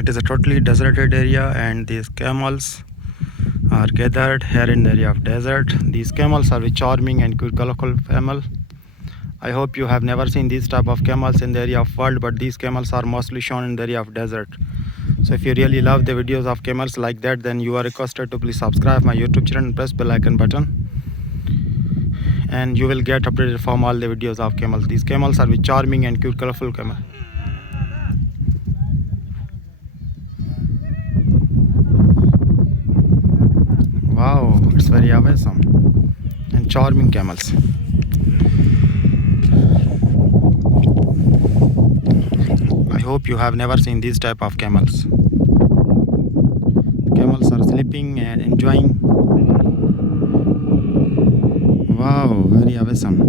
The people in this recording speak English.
It is a totally deserted area, and these camels are gathered here in the area of desert. These camels are a charming and cute, colorful camel. I hope you have never seen these type of camels in the area of world, but these camels are mostly shown in the area of desert. So if you really love the videos of camels like that, then you are requested to please subscribe my YouTube channel and press bell icon button, and you will get updated from all the videos of camels. These camels are with charming and cute, colorful camel. Wow, it's very awesome and charming camels. I hope you have never seen these type of camels. Camels are sleeping and enjoying. Wow, very awesome.